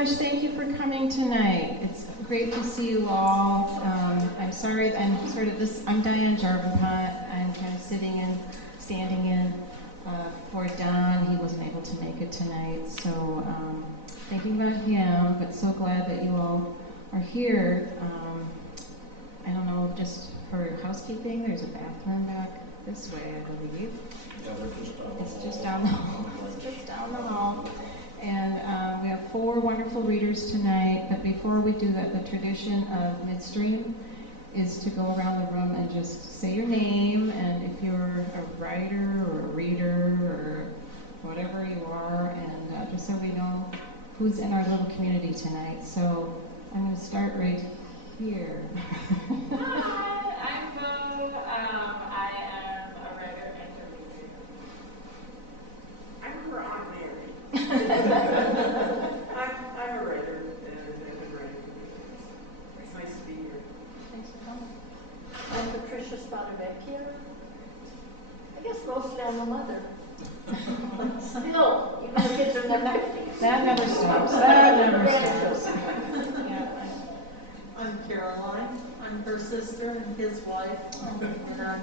gosh, thank you for coming tonight. It's great to see you all. I'm sorry, I'm Diane Jarvenpa. I'm kind of standing in for Don. He wasn't able to make it tonight, so thinking about him, but so glad that you all are here. I don't know, just for housekeeping, there's a bathroom back this way, I believe. Yeah, they're just down the hall. It's just down the hall. It's just down the hall. And we have 4 wonderful readers tonight, but before we do that, the tradition of Midstream is to go around the room and just say your name, and if you're a writer or a reader or whatever you are, and just so we know who's in our little community tonight. So I'm going to start right here. Hi, I'm Beau. I am a writer and a reader. I'm her Aunt Mary. I'm a writer and I've been writing for years. It's nice to be here. Thanks for coming. I'm Patricia Spadavecchia. I guess mostly I'm a mother. But still, even the kids are in their 90s. That never stops. That never stops. Yeah. I'm Caroline. I'm her sister and his wife, and I'm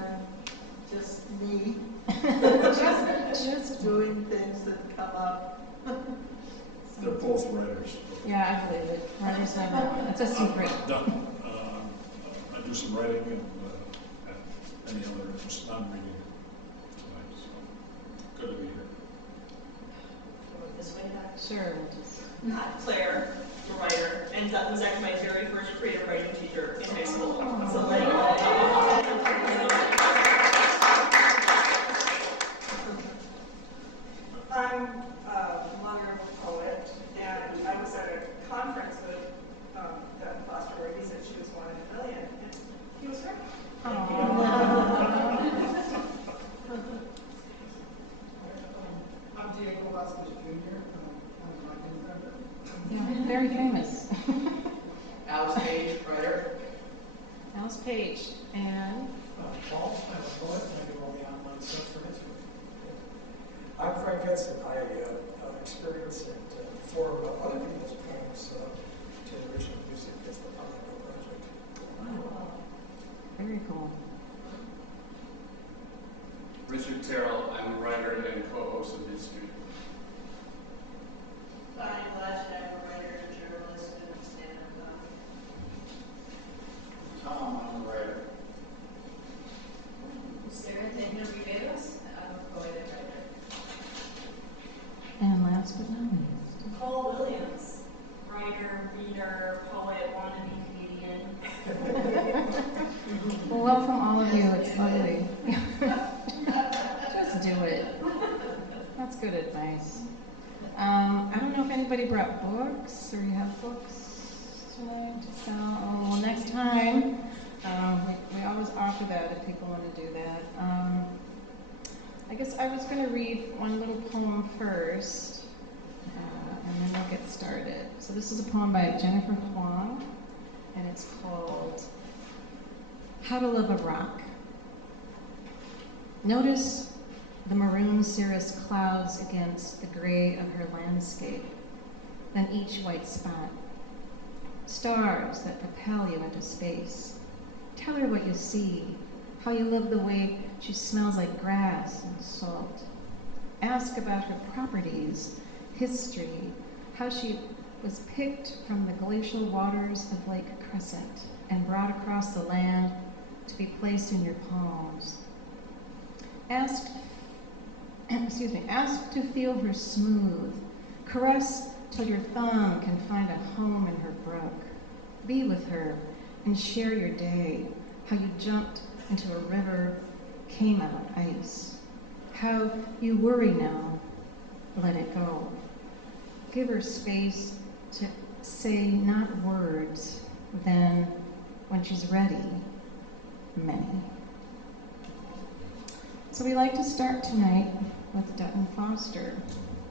just me, just doing things that come up. They're both writers. Yeah, I believe it. Writers never. It's a secret. I do some writing and any other interest. I'm reading tonight, so good to be here. This way back. Sure. We'll just... I'm Claire, a writer, and Dutton was actually my very first creative writing teacher in high school. So like, I'm a mother of a poet, and I was at a conference with Dutton Foster where he said she was 1 in a million, and he was right. I'm Diego Vasquez Jr. I'm a member. Yeah, very famous. Paige, writer. Alice Paige. And Paul, I'm a poet, and I do all the online stuff for history. I'm Frank Edson. I experience and form other people's poems to original music as the RaRa project. wow. Very cool. Richard Terrell, I'm a writer and co-host of Midstream. Diane, I'm a writer, journalist, and stand-up Tom, I'm a writer. Sarah Dana Riveros, I'm a poet and writer. And last but not least. Nicole Williams, writer, reader, poet, wannabe comedian. Well, welcome all of you. It's lovely. Just do it. That's good advice. I don't know if anybody brought books, or you have books tonight to sell. Oh, well, next time, we always offer that if people want to do that. I guess I was going to read one little poem first, and then we'll get started. So this is a poem by Jennifer Huang, and it's called How to Love a Rock. Notice the maroon cirrus clouds against the gray of her landscape, then each white spot. Stars that propel you into space. Tell her what you see, how you love the way she smells like grass and salt. Ask about her properties, history, how she was picked from the glacial waters of Lake Crescent and brought across the land to be placed in your palms. Ask to feel her smooth. Caress till your thumb can find a home in her brook. Be with her and share your day, how you jumped into a river, came out ice. How you worry now, let it go. Give her space to say not words, then when she's ready, many. So we like to start tonight with Dutton Foster.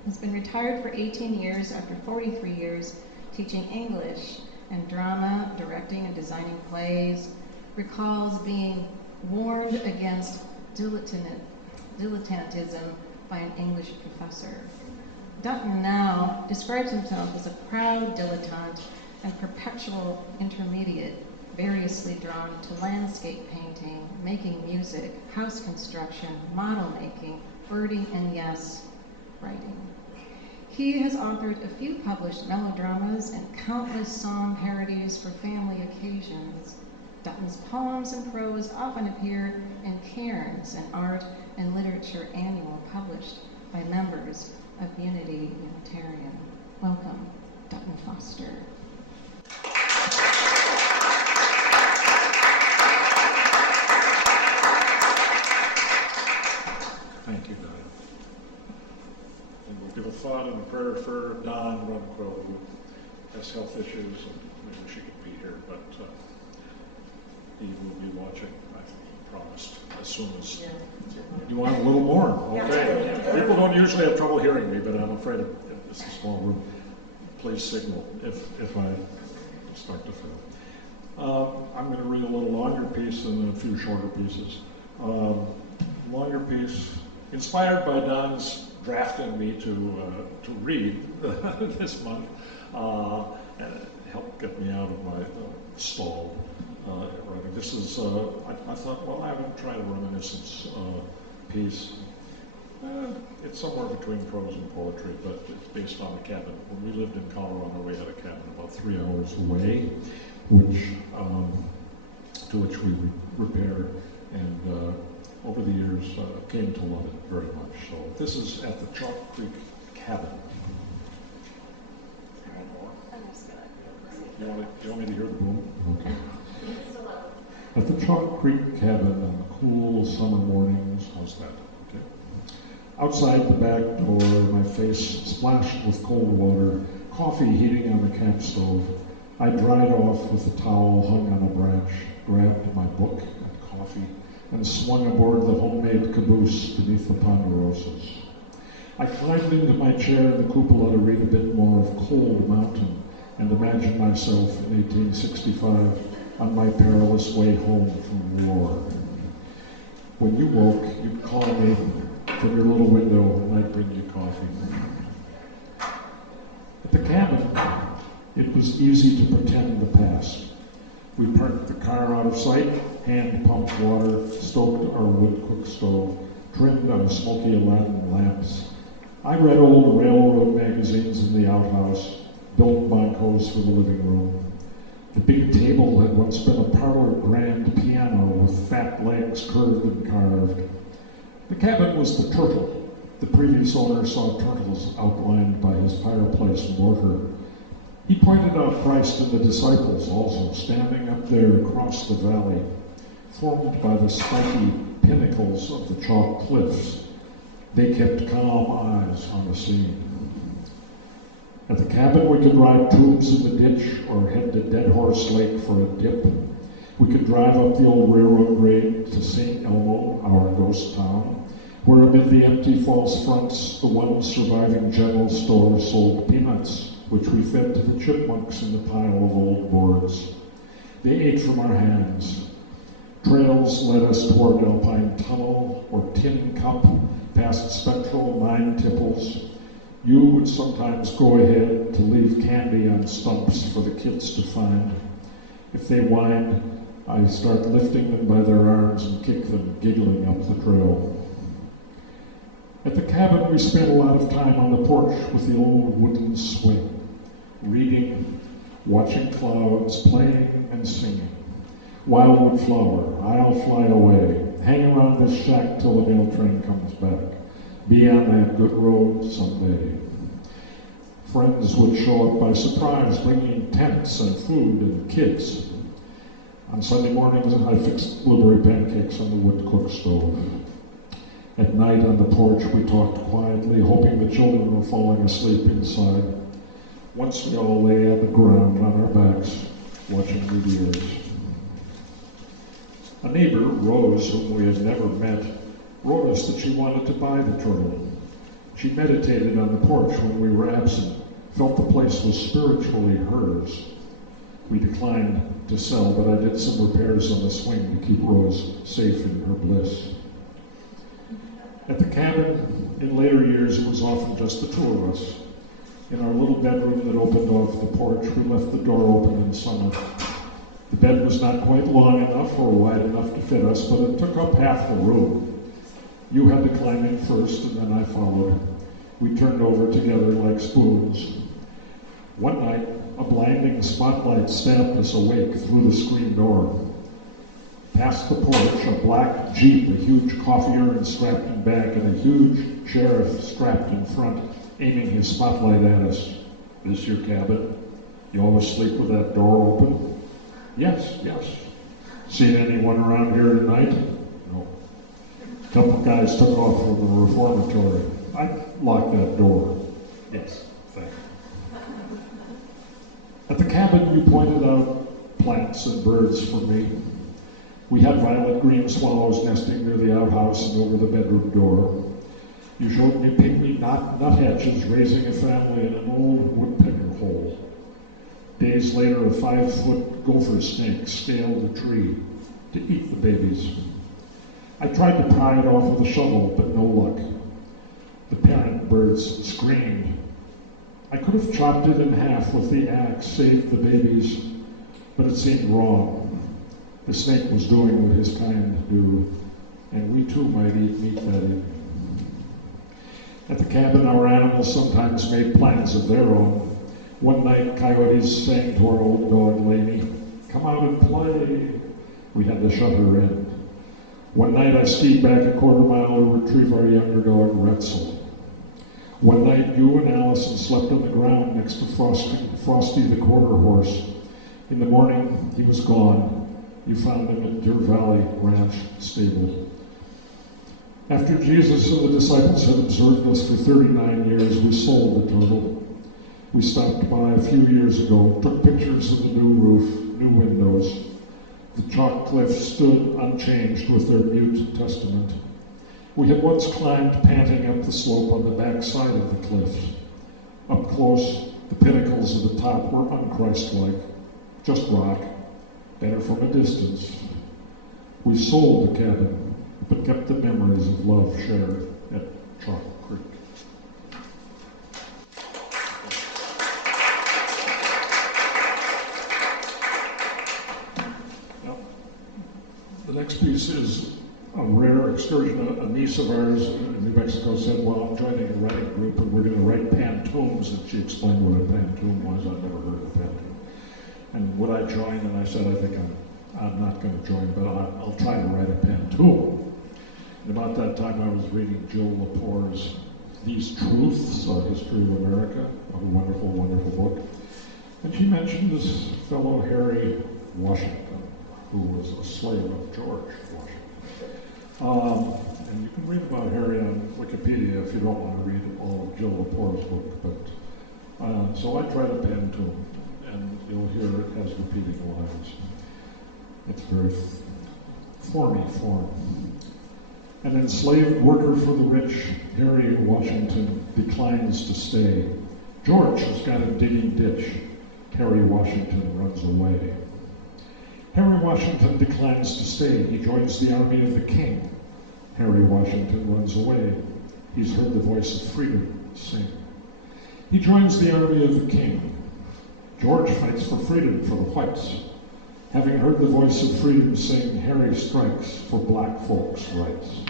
He's been retired for 18 years after 43 years teaching English and drama, directing and designing plays. Recalls being warned against dilettantism by an English professor. Dutton now describes himself as a proud dilettante and perpetual intermediate, variously drawn to landscape painting, making music, house construction, model making, birding, and yes, writing. He has authored a few published melodramas and countless song parodies for family occasions. Dutton's poems and prose often appear in cairns, an art and literature annual published by members of Unity Unitarian. Welcome, Dutton Foster. Thank you, Diane. And we'll give a thought and a prayer for Don Brunnquell, who has health issues, and maybe she could be here, but he will be watching, I promised, as soon as. Yeah. You want a little more? Okay. People don't usually have trouble hearing me, but I'm afraid it's a small room. Please signal if I start to fail. I'm going to read a little longer piece and a few shorter pieces. Longer piece, inspired by Don's drafting me to read this month, and it helped get me out of my stall writing. This is, I thought, well, I would try a reminiscence piece. It's somewhere between prose and poetry, but it's based on a cabin. When we lived in Colorado, we had a cabin about 3 hours away, to which we repaired, and over the years came to love it very much. So this is at the Chalk Creek Cabin. You want me to hear the boom? Okay. At the Chalk Creek Cabin on cool summer mornings, how's that? Okay. Outside the back door, my face splashed with cold water, coffee heating on the camp stove. I dried off with a towel hung on a branch, grabbed my book and coffee, and swung aboard the homemade caboose beneath the ponderosas. I climbed into my chair in the cupola to read a bit more of Cold Mountain and imagine myself in 1865 on my perilous way home from war. When you woke, you'd call me from your little window and I'd bring you coffee. At the cabin, it was easy to pretend the past. We parked the car out of sight, hand-pumped water, stoked our wood-cook stove, trimmed our smoky Aladdin lamps. I read old railroad magazines in the outhouse, built bancos for the living room. The big table had once been a parlor grand piano with fat legs curved and carved. The cabin was the Turtle. The previous owner saw turtles outlined by his fireplace mortar. He pointed out Christ and the disciples also standing up there across the valley, formed by the spiky pinnacles of the chalk cliffs. They kept calm eyes on the scene. At the cabin, we could ride tubes in the ditch or head to Dead Horse Lake for a dip. We could drive up the old railroad grade to St. Elmo, our ghost town, where amid the empty false fronts, the one surviving general store sold peanuts, which we fed to the chipmunks in the pile of old boards. They ate from our hands. Trails led us toward Alpine Tunnel or Tin Cup, past spectral mine tipples. You would sometimes go ahead to leave candy on stumps for the kids to find. If they whined, I start lifting them by their arms and kick them, giggling up the trail. At the cabin, we spent a lot of time on the porch with the old wooden swing, reading, watching clouds, playing and singing. Wildwood flower, I'll fly away, hang around this shack till the mail train comes back. Be on that good road someday. Friends would show up by surprise, bringing tents and food and kids. On Sunday mornings, I fixed blueberry pancakes on the wood cook stove. At night on the porch, we talked quietly, hoping the children were falling asleep inside. Once we all lay on the ground on our backs, watching meteors. A neighbor, Rose, whom we had never met, wrote us that she wanted to buy the turtle. She meditated on the porch when we were absent, felt the place was spiritually hers. We declined to sell, but I did some repairs on the swing to keep Rose safe in her bliss. At the cabin, in later years, it was often just the two of us. In our little bedroom that opened off the porch, we left the door open in summer. The bed was not quite long enough or wide enough to fit us, but it took up half the room. You had to climb in first, and then I followed. We turned over together like spoons. One night, a blinding spotlight stabbed us awake through the screen door. Past the porch, a black Jeep, a huge coffee urn strapped in back, and a huge sheriff strapped in front, aiming his spotlight at us. This your cabin? You always sleep with that door open? Yes, yes. Seen anyone around here tonight? No. A couple guys took off from the reformatory. I locked that door. Yes, thank you. At the cabin, you pointed out plants and birds for me. We had violet green swallows nesting near the outhouse and over the bedroom door. You showed me pygmy nuthatches raising a family in an old woodpecker hole. Days later, a 5-foot gopher snake scaled a tree to eat the babies. I tried to pry it off with a shovel, but no luck. The parent birds screamed. I could have chopped it in half with the axe, saved the babies, but it seemed wrong. The snake was doing what his kind do, and we too might eat meat that evening. At the cabin, our animals sometimes made plans of their own. One night, coyotes sang to our old dog, Laney, "Come out and play." We had to shut her in. One night, I skied back a quarter-mile to retrieve our younger dog, Retzel. One night, you and Allison slept on the ground next to Frosty the quarter horse. In the morning, he was gone. You found him at Deer Valley Ranch stable. After Jesus and the disciples had observed us for 39 years, we sold the turtle. We stopped by a few years ago, took pictures of the new roof, new windows. The chalk cliffs stood unchanged with their mute testament. We had once climbed panting up the slope on the back side of the cliffs. Up close, the pinnacles of the top were unchristlike, just rock, better from a distance. We sold the cabin, but kept the memories of love shared at Chalk Creek. Now, the next piece is a rare excursion. A niece of ours in New Mexico said, well, I'm joining a writing group and we're going to write pantoums, and she explained what a pantoum was. I'd never heard of a pantoum. And would I join? And I said, I think I'm not going to join, but I'll try to write a pantoum. And about that time, I was reading Jill Lepore's These Truths, A History of America, a wonderful, wonderful book. And she mentioned this fellow Harry Washington, who was a slave of George Washington. And you can read about Harry on Wikipedia if you don't want to read all of Jill Lepore's book. But so I tried a pantoum, and you'll hear it has repeating lines. It's very formy form. An enslaved worker for the rich, Harry Washington declines to stay. George has got him digging ditch. Harry Washington runs away. Harry Washington declines to stay. He joins the army of the king. Harry Washington runs away. He's heard the voice of freedom sing. He joins the army of the king. George fights for freedom for the whites. Having heard the voice of freedom sing, Harry strikes for black folks' rights.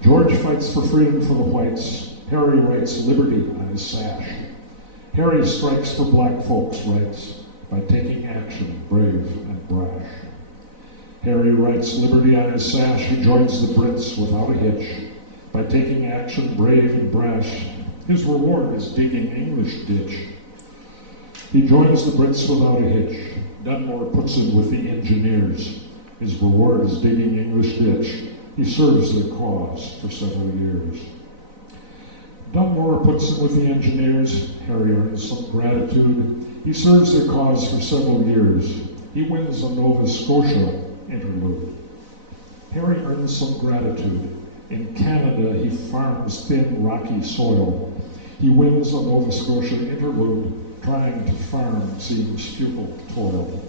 George fights for freedom for the whites. Harry writes liberty on his sash. Harry strikes for black folks' rights by taking action, brave and brash. Harry writes liberty on his sash. He joins the Brits without a hitch. By taking action, brave and brash, his reward is digging English ditch. He joins the Brits without a hitch. Dunmore puts in with the engineers. His reward is digging English ditch. He serves their cause for several years. Dunmore puts in with the engineers. Harry earns some gratitude. He serves their cause for several years. He wins a Nova Scotia interlude. Harry earns some gratitude. In Canada, he farms thin, rocky soil. He wins a Nova Scotia interlude. Trying to farm seems futile toil.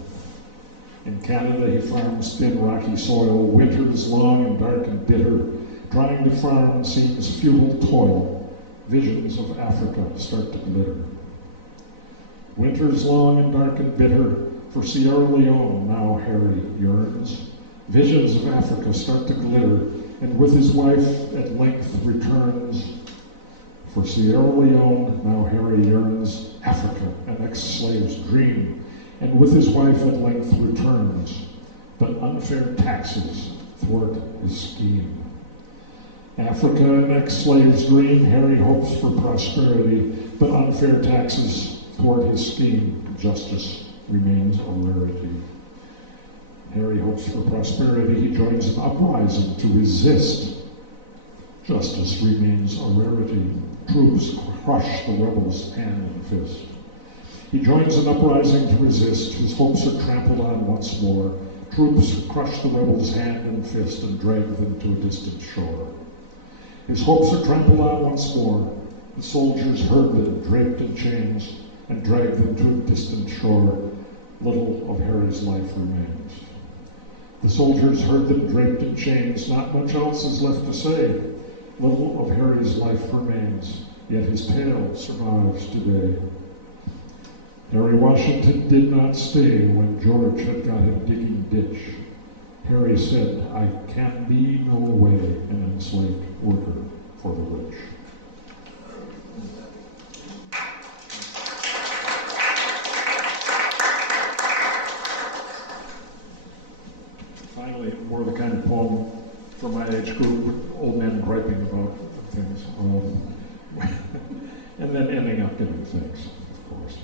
In Canada, he farms thin, rocky soil. Winter is long and dark and bitter. Trying to farm seems futile toil. Visions of Africa start to glitter. Winter's long and dark and bitter. For Sierra Leone now Harry yearns. Visions of Africa start to glitter, and with his wife at length returns. For Sierra Leone now Harry yearns. Africa, an ex-slave's dream, and with his wife at length returns. But unfair taxes thwart his scheme. Africa, an ex-slave's dream, Harry hopes for prosperity, but unfair taxes thwart his scheme. Justice remains a rarity. Harry hopes for prosperity. He joins an uprising to resist. Justice remains a rarity. Troops crush the rebels hand and fist. He joins an uprising to resist. His hopes are trampled on once more. Troops crush the rebels hand and fist and drag them to a distant shore. His hopes are trampled on once more. The soldiers herd them, draped in chains, and drag them to a distant shore. Little of Harry's life remains. The soldiers herd them, draped in chains. Not much else is left to say. Little of Harry's life remains, yet his tale survives today. Harry Washington did not stay when George had got him digging ditch. Harry said, "I can be no way an enslaved worker for the rich." Finally, more of the kind of poem for my age group, old men griping about things, and then ending up giving thanks, of course.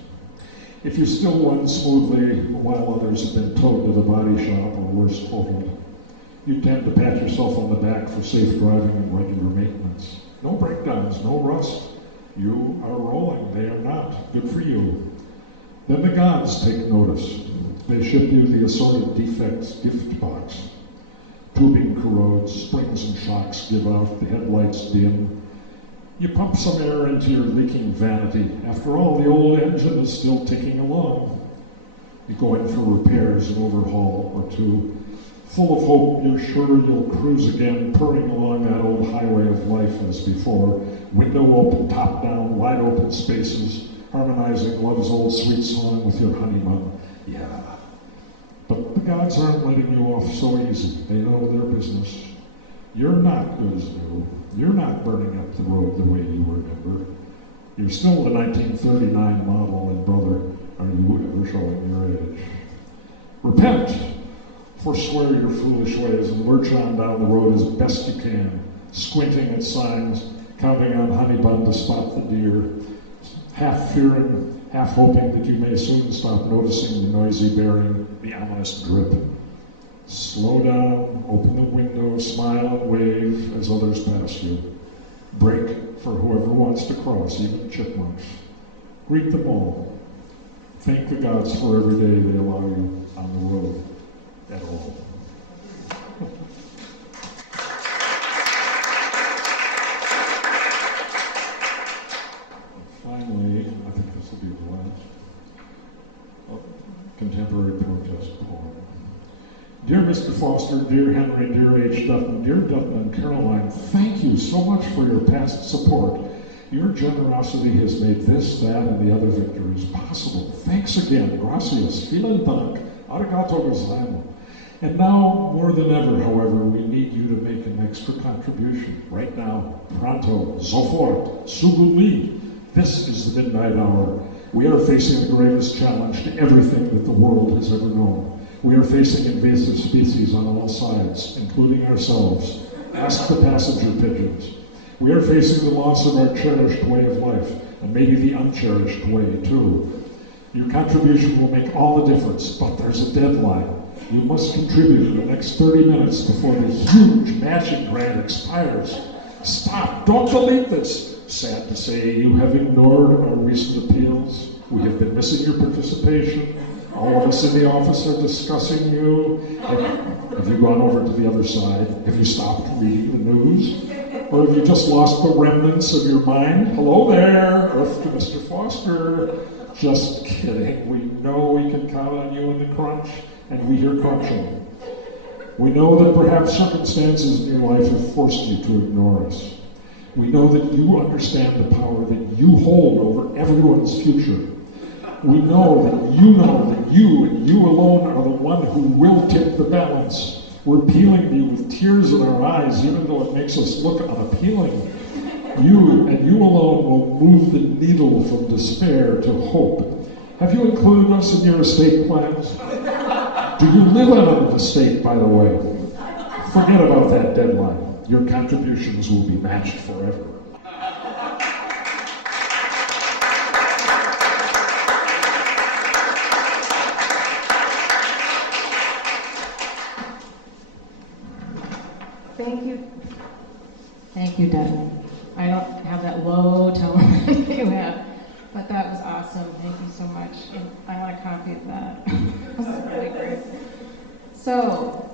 If you still run smoothly while others have been towed to the body shop or worse totaled, you tend to pat yourself on the back for safe driving and regular maintenance. No breakdowns, no rust. You are rolling, they are not. Good for you. Then the gods take notice. They ship you the assorted defects gift box. Tubing corrodes, springs and shocks give out, the headlights dim. You pump some air into your leaking vanity. After all, the old engine is still ticking along. You go in for repairs, an overhaul or two. Full of hope, you're sure you'll cruise again, purring along that old highway of life as before. Window open, top down, wide open spaces, harmonizing love's old sweet song with your honeymoon. Yeah. But the gods aren't letting you off so easy. They know their business. You're not good as new. You're not burning up the road the way you remember. You're still the 1939 model, and brother, are you ever showing your age? Repent, forswear your foolish ways, and lurch on down the road as best you can, squinting at signs, counting on Honeybun to spot the deer, half fearing, half hoping that you may soon stop noticing the noisy bearing, the ominous drip. Slow down, open the window, smile and wave as others pass you. Brake for whoever wants to cross, even chipmunks. Greet them all. Thank the gods for every day they allow you on the road at all. Finally, I think this will be the last contemporary protest poem. Dear Mr. Foster, dear Henry, dear H. Dutton, dear Dutton and Caroline, thank you so much for your past support. Your generosity has made this, that, and the other victories possible. Thanks again. Gracias. Vielen Dank. Arigato gozaimasu. And now, more than ever, however, we need you to make an extra contribution. Right now. Pronto. Sofort. Sugumi. This is the midnight hour. We are facing the gravest challenge to everything that the world has ever known. We are facing invasive species on all sides, including ourselves. Ask the passenger pigeons. We are facing the loss of our cherished way of life, and maybe the uncherished way, too. Your contribution will make all the difference, but there's a deadline. You must contribute in the next 30 minutes before the huge matching grant expires. Stop! Don't delete this! Sad to say, you have ignored our recent appeals. We have been missing your participation. All of us in the office are discussing you. Have you gone over to the other side? Have you stopped reading the news? Or have you just lost the remnants of your mind? Hello there, Earth to Mr. Foster. Just kidding. We know we can count on you in the crunch, and we hear crunching. We know that perhaps circumstances in your life have forced you to ignore us. We know that you understand the power that you hold over everyone's future. We know that you and you alone are the one who will tip the balance. We're appealing to you with tears in our eyes, even though it makes us look unappealing. You and you alone will move the needle from despair to hope. Have you included us in your estate plans? Do you live on an estate, by the way? Forget about that deadline. Your contributions will be matched forever. Thank you. Thank you, Dutton. I don't have that low tone that you have, but that was awesome. Thank you so much. And I want a copy of that. This is really great. So,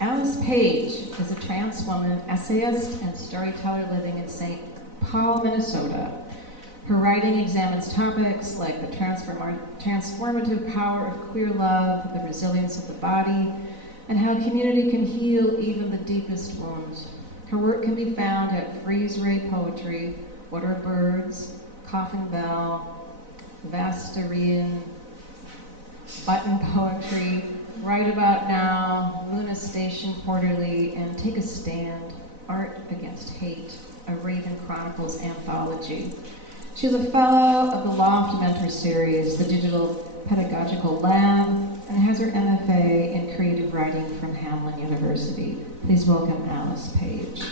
Alice Paige is a trans woman, essayist, and storyteller living in St. Paul, Minnesota. Her writing examines topics like the transformative power of queer love, the resilience of the body, and how community can heal even the deepest wounds. Her work can be found at Freeze Ray Poetry, What Are Birds, Coffin Bell, Vastarian, Button Poetry, Right About Now, Luna Station Quarterly, and Take a Stand, Art Against Hate, a Raven Chronicles anthology. She's a fellow of the Loft Mentor Series, the Digital Pedagogical Lab, and has her MFA in Creative Writing from Hamline University. Please welcome Alice Paige.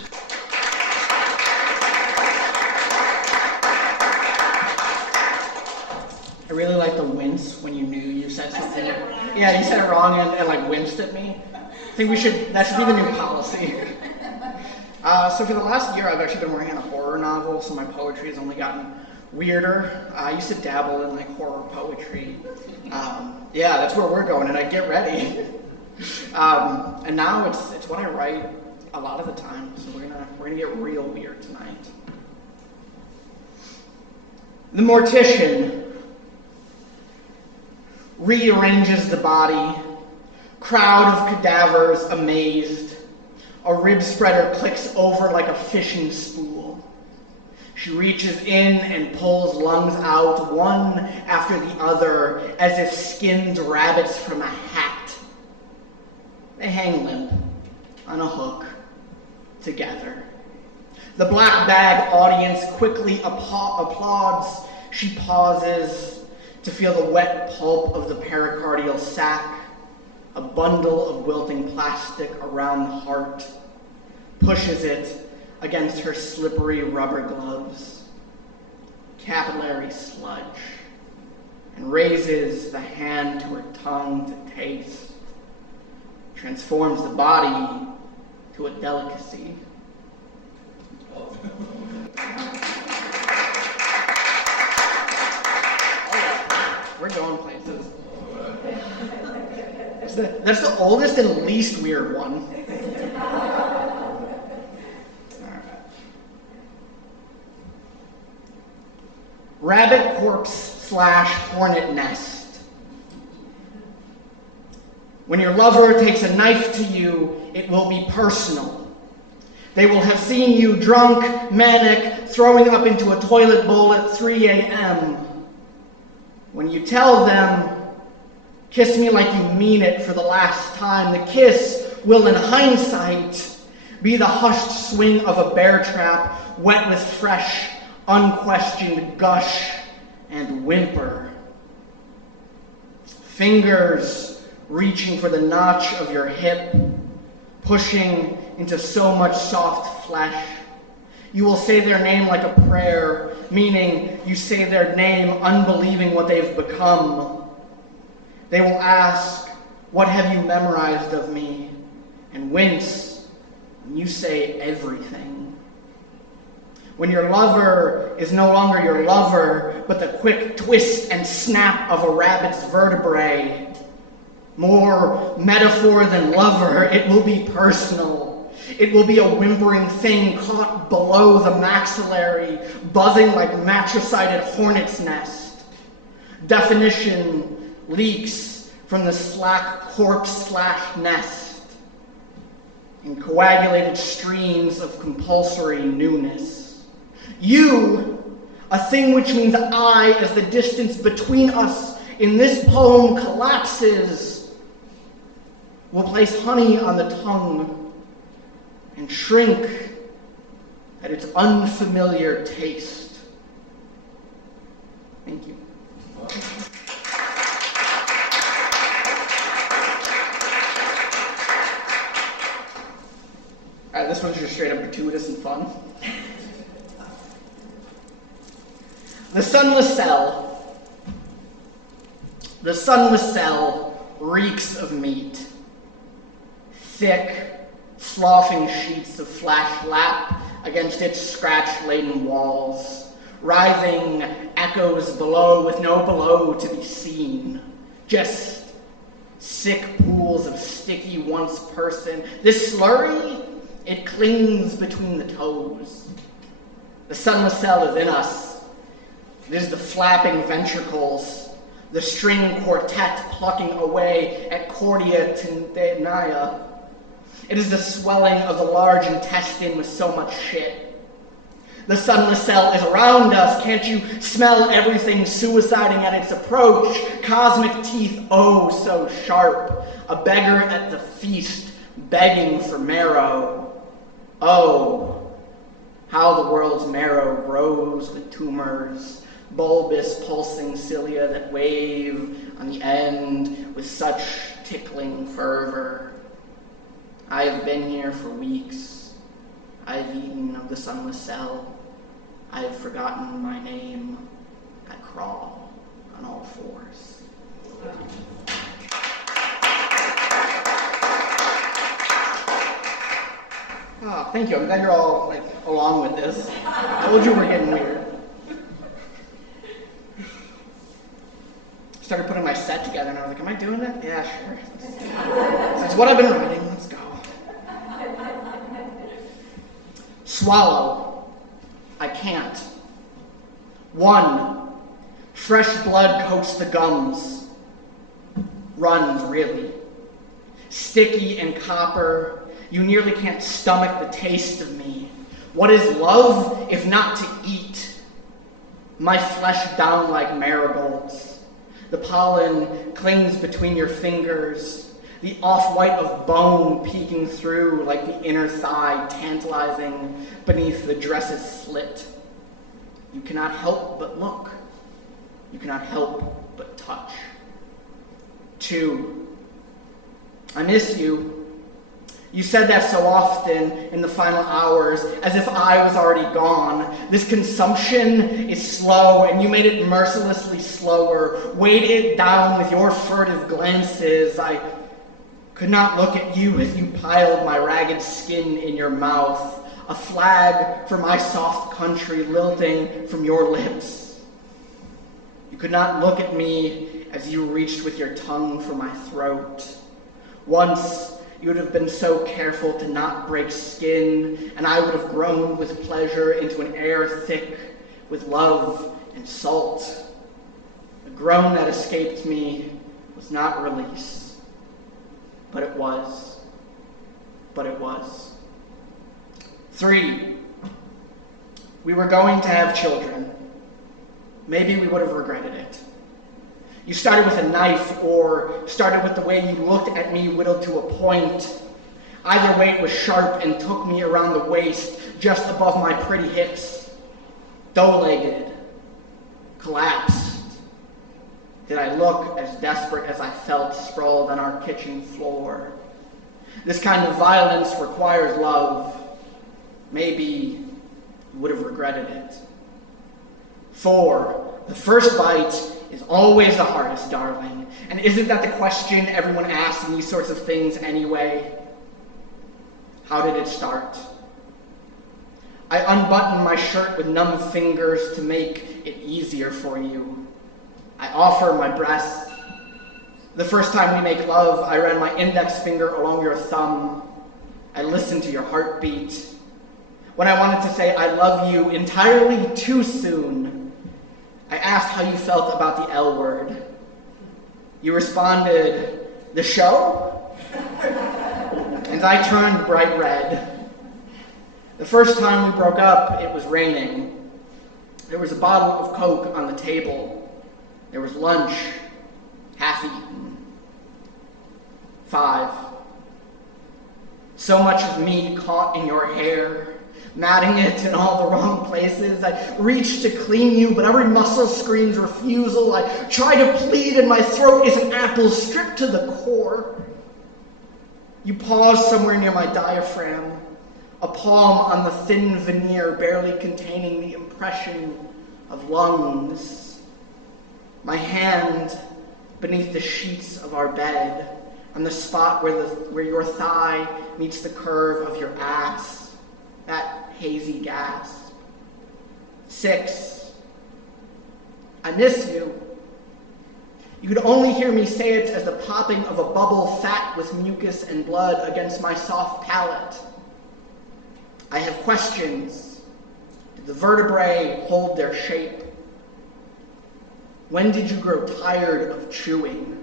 I really like the wince when you knew you said something. Yeah, you said it wrong and like winced at me. I think that should be the new policy. So for the last year, I've actually been working on a horror novel, so my poetry has only gotten weirder. I used to dabble in like horror poetry. Yeah, that's where we're going, and I get ready. And now it's what I write a lot of the time, so we're gonna get real weird tonight. The mortician rearranges the body, crowd of cadavers amazed. A rib spreader clicks over like a fishing spool. She reaches in and pulls lungs out, one after the other, as if skinned rabbits from a hat. They hang limp on a hook together. The black bag audience quickly applauds. She pauses to feel the wet pulp of the pericardial sac, a bundle of wilting plastic around the heart, pushes it against her slippery rubber gloves, capillary sludge, and raises the hand to her tongue to taste, transforms the body to a delicacy. We're going places. That's the oldest and least weird one. All right. Rabbit corpse / hornet nest. When your lover takes a knife to you, it will be personal. They will have seen you drunk, manic, throwing up into a toilet bowl at 3 a.m. When you tell them, kiss me like you mean it for the last time, the kiss will, in hindsight, be the hushed swing of a bear trap, wet with fresh, unquestioned gush and whimper. Fingers reaching for the notch of your hip, pushing into so much soft flesh. You will say their name like a prayer, meaning you say their name unbelieving what they've become. They will ask, what have you memorized of me? And wince when you say everything. When your lover is no longer your lover, but the quick twist and snap of a rabbit's vertebrae. More metaphor than lover, it will be personal. It will be a whimpering thing caught below the maxillary, buzzing like matricided hornet's nest. Definition leaks from the slack corpse / nest. in coagulated streams of compulsory newness. You, a thing which means I, as the distance between us in this poem collapses, will place honey on the tongue and shrink at its unfamiliar taste. Thank you. All right, this one's just straight up gratuitous and fun. The sunless cell. The sunless cell reeks of meat. Thick, sloughing sheets of flash lap against its scratch-laden walls. Writhing echoes below with no below to be seen. Just sick pools of sticky once person. This slurry, it clings between the toes. The sunless cell is in us. It is the flapping ventricles, the string quartet plucking away at cordia tendentia. It is the swelling of the large intestine with so much shit. The sunless cell is around us. Can't you smell everything suiciding at its approach? Cosmic teeth, oh so sharp. A beggar at the feast, begging for marrow. Oh, how the world's marrow grows with tumors, bulbous pulsing cilia that wave on the end with such tickling fervor. I have been here for weeks. I have eaten of the sunless cell. I have forgotten my name. I crawl on all fours. Oh, thank you. I'm glad you're all along with this. I told you we're getting weird. Started putting my set together and I was like, am I doing that? Yeah, sure. That's what I've been writing. Let's go. Swallow. I can't. 1. Fresh blood coats the gums. Runs, really. Sticky and copper. You nearly can't stomach the taste of me. What is love if not to eat? My flesh down like marigolds. The pollen clings between your fingers. The off-white of bone peeking through like the inner thigh, tantalizing beneath the dress's slit. You cannot help but look. You cannot help but touch. 2. I miss you. You said that so often in the final hours, as if I was already gone. This consumption is slow, and you made it mercilessly slower, weighed it down with your furtive glances. I could not look at you as you piled my ragged skin in your mouth, a flag for my soft country lilting from your lips. You could not look at me as you reached with your tongue for my throat. Once, you would have been so careful to not break skin, and I would have groaned with pleasure into an air thick with love and salt. The groan that escaped me was not release. But it was. But it was. 3. We were going to have children. Maybe we would have regretted it. You started with a knife, or started with the way you looked at me whittled to a point. Either way, it was sharp and took me around the waist, just above my pretty hips. Doe-legged. Collapsed. Did I look as desperate as I felt sprawled on our kitchen floor? This kind of violence requires love. Maybe you would have regretted it. 4. The first bite is always the hardest, darling. And isn't that the question everyone asks in these sorts of things anyway? How did it start? I unbuttoned my shirt with numb fingers to make it easier for you. I offer my breast. The first time we make love, I ran my index finger along your thumb. I listened to your heartbeat. When I wanted to say I love you entirely too soon, I asked how you felt about the L word. You responded, the show? And and I turned bright red. The first time we broke up, it was raining. There was a bottle of Coke on the table. There was lunch, half eaten. 5. So much of me caught in your hair, matting it in all the wrong places. I reached to clean you, but every muscle screams refusal. I try to plead, and my throat is an apple stripped to the core. You pause somewhere near my diaphragm, a palm on the thin veneer barely containing the impression of lungs. My hand beneath the sheets of our bed, on the spot where your thigh meets the curve of your ass, that hazy gasp. 6. I miss you. You could only hear me say it as the popping of a bubble fat with mucus and blood against my soft palate. I have questions. Did the vertebrae hold their shape? When did you grow tired of chewing?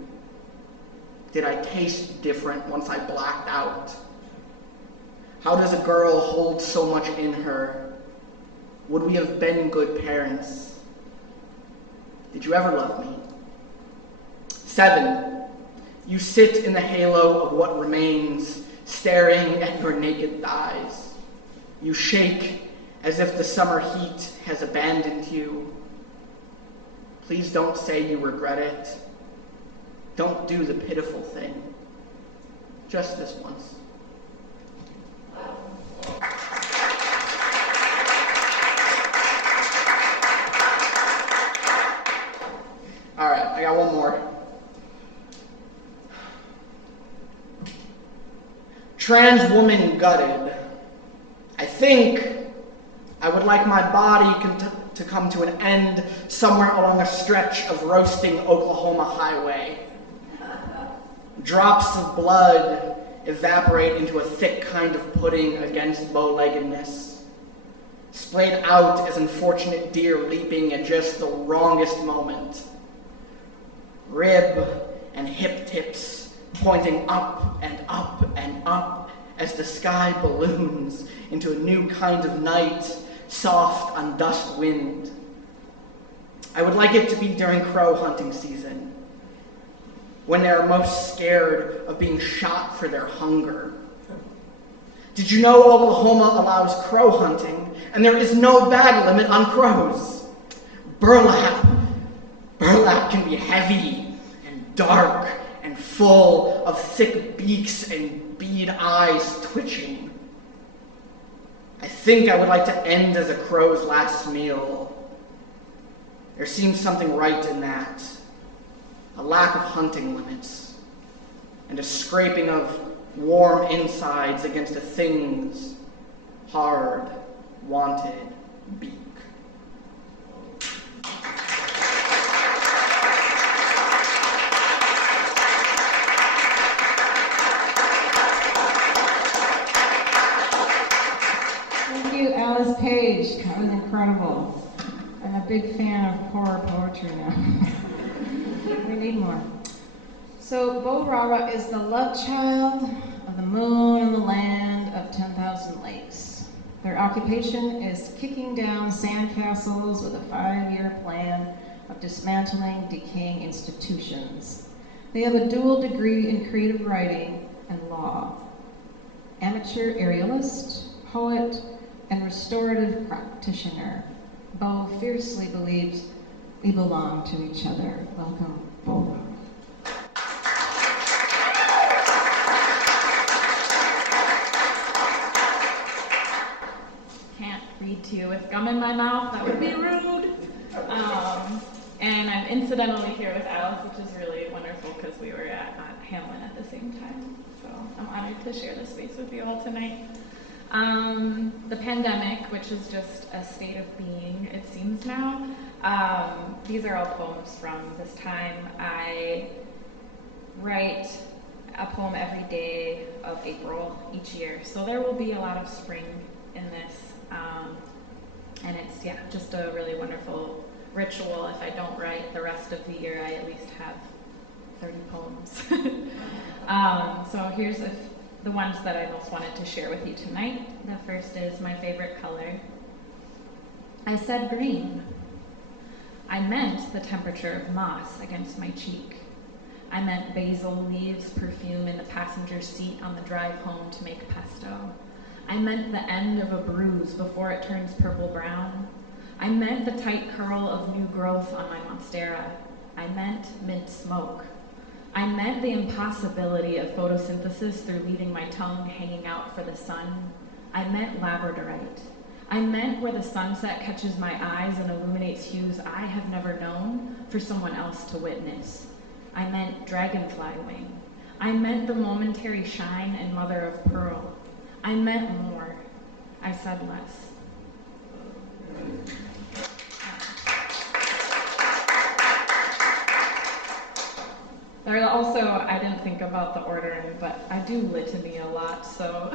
Did I taste different once I blacked out? How does a girl hold so much in her? Would we have been good parents? Did you ever love me? 7. You sit in the halo of what remains, staring at your naked thighs. You shake as if the summer heat has abandoned you. Please don't say you regret it. Don't do the pitiful thing. Just this once. All right, I got one more. Trans woman gutted. I think I would like my body to come to an end somewhere along a stretch of roasting Oklahoma highway. Drops of blood evaporate into a thick kind of pudding against bow-leggedness. Splayed out as unfortunate deer leaping at just the wrongest moment. Rib and hip tips pointing up and up and up as the sky balloons into a new kind of night, soft on dusk wind. I would like it to be during crow hunting season, when they are most scared of being shot for their hunger. Did you know Oklahoma allows crow hunting, and there is no bag limit on crows? Burlap can be heavy and dark and full of thick beaks and bead eyes twitching. I think I would like to end as a crow's last meal. There seems something right in that. A lack of hunting limits, and a scraping of warm insides against a thing's hard, wanted beak. Thank you, Alice Paige. That was incredible. I'm a big fan of horror poetry now. We need more. So, Beau RaRa is the love child of the moon and the land of 10,000 lakes. Their occupation is kicking down sandcastles with a 5-year plan of dismantling decaying institutions. They have a dual degree in creative writing and law. Amateur aerialist, poet, and restorative practitioner, Beau fiercely believes we belong to each other. Welcome, Beau. Can't read to you with gum in my mouth, that would be rude. And I'm incidentally here with Alice, which is really wonderful because we were at Hamlin at the same time. So I'm honored to share this space with you all tonight. The pandemic, which is just a state of being, it seems now. These are all poems from this time. I write a poem every day of April each year. So there will be a lot of spring in this. And it's, just a really wonderful ritual. If I don't write the rest of the year, I at least have 30 poems. So here's the ones that I most wanted to share with you tonight. The first is my favorite color. I said green. I meant the temperature of moss against my cheek. I meant basil leaves perfume in the passenger seat on the drive home to make pesto. I meant the end of a bruise before it turns purple-brown. I meant the tight curl of new growth on my monstera. I meant mint smoke. I meant the impossibility of photosynthesis through leaving my tongue hanging out for the sun. I meant labradorite. I meant where the sunset catches my eyes and illuminates hues I have never known for someone else to witness. I meant dragonfly wing. I meant the momentary shine and mother of pearl. I meant more. I said less. There are also, I didn't think about the ordering, but I do litany a lot, so